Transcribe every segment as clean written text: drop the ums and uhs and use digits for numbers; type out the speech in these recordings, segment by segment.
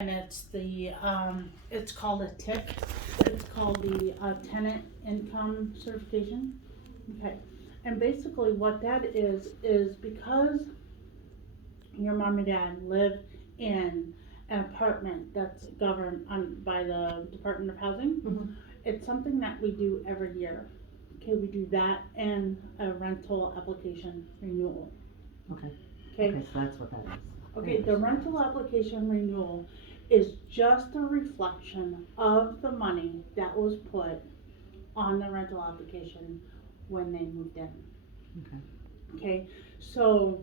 And it's called a TIC. It's called the Tenant Income Certification. Okay. And basically what that is because your mom and dad live in an apartment that's governed by the Department of Housing. Mhm. It's something that we do every year. Okay, we do that and a rental application renewal. Okay. Okay. Okay, so that's what that is. Okay, the rental application renewal is just a reflection of the money that was put on the rental application when they moved in. Okay. Okay, so,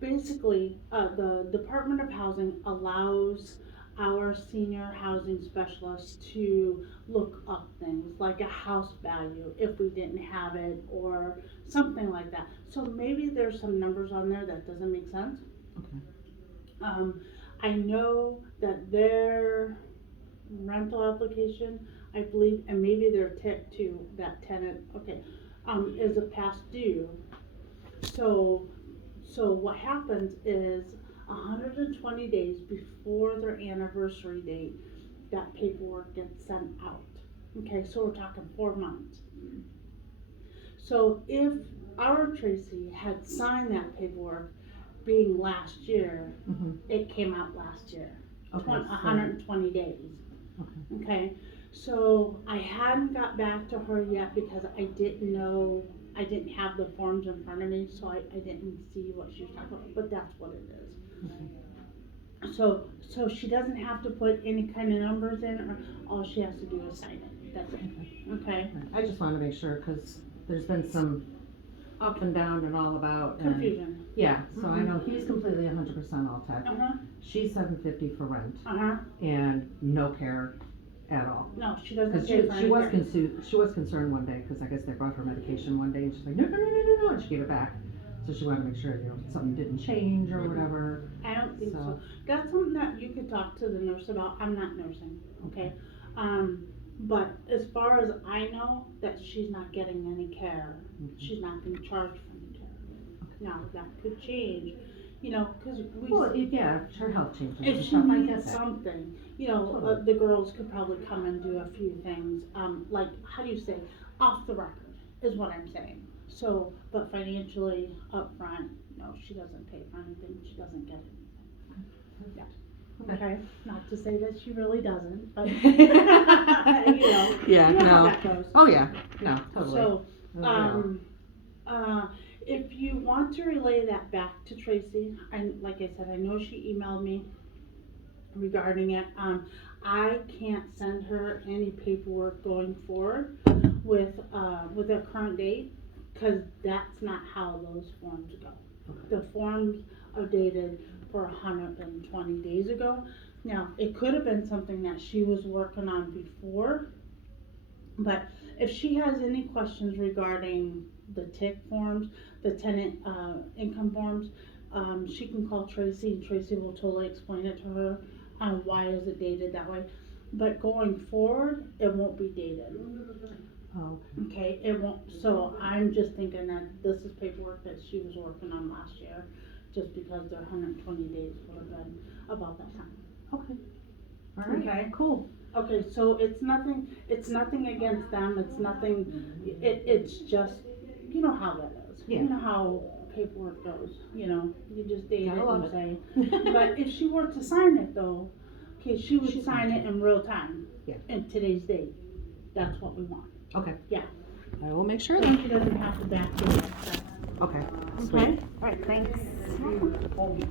basically, the Department of Housing allows our senior housing specialists to look up things like a house value if we didn't have it or something like that. So maybe there's some numbers on there that doesn't make sense. Okay. I know that their rental application, I believe, and maybe their TIC too, that tenant, okay, is a past due. So what happens is 120 days before their anniversary date, that paperwork gets sent out. Okay, so we're talking 4 months. So if our Tracy had signed that paperwork being last year, Mhm. it came out last year, Okay. 120 days. Okay. Okay, so I hadn't got back to her yet because I didn't know, I didn't have the forms in front of me, so I didn't see what she was talking about, but that's what it is. Okay. So she doesn't have to put any kind of numbers in, or all she has to do is sign it, that's it, okay? Right. I just wanted to make sure, cause there's been some up and down and all about. And Confusion. yeah, so I know he's completely 100% all tech. Uh-huh, She's $750 for rent uh-huh, and no care at all. no, she doesn't Cause pay for she was anything. she was concerned one day, cause I guess they brought her medication one day and she's like, no, no, no, no, no, no, and she gave it back. So she wanted to make sure, something didn't change or whatever. I don't think so. So- That's something that you could talk to the nurse about. I'm not nursing, okay? But as far as I know, that she's not getting any care. She's not being charged for any care. Now, that could change, cause Well, yeah, if her health changes and if she stuff, I get needs that. something, Totally. the girls could probably come and do a few things, like, how do you say, off the record, is what I'm saying. So, but financially, upfront, no, she doesn't pay for anything, she doesn't get anything. Yeah. Okay, not to say that she really doesn't, but, Yeah, you know how no. that goes. Oh, yeah, no, totally. So, Yeah. if you want to relay that back to Tracy, and like I said, I know she emailed me regarding it. I can't send her any paperwork going forward with a current date, cause that's not how those forms go. The forms are dated for 120 days ago. Now, it could have been something that she was working on before, but if she has any questions regarding the TIC forms, the tenant income forms, she can call Tracy and Tracy will totally explain it to her on why is it dated that way. But going forward, it won't be dated. Oh, Okay, it won't, so I'm just thinking that this is paperwork that she was working on last year, just because their 120 days would have been about that time. okay. All right, Okay. cool. Okay, so it's nothing against them, it's nothing, it's just, you know how that is. Yeah. You know how paperwork goes, you just date it Gotta love and say. it. But if she were to sign it though, okay, she would She's sign going it to. in real time. Yeah. In today's date, that's what we want. Okay. Yeah. I will make sure So then. she doesn't have to backdate it, that's. Okay, Okay. sweet. All right, thanks. 140?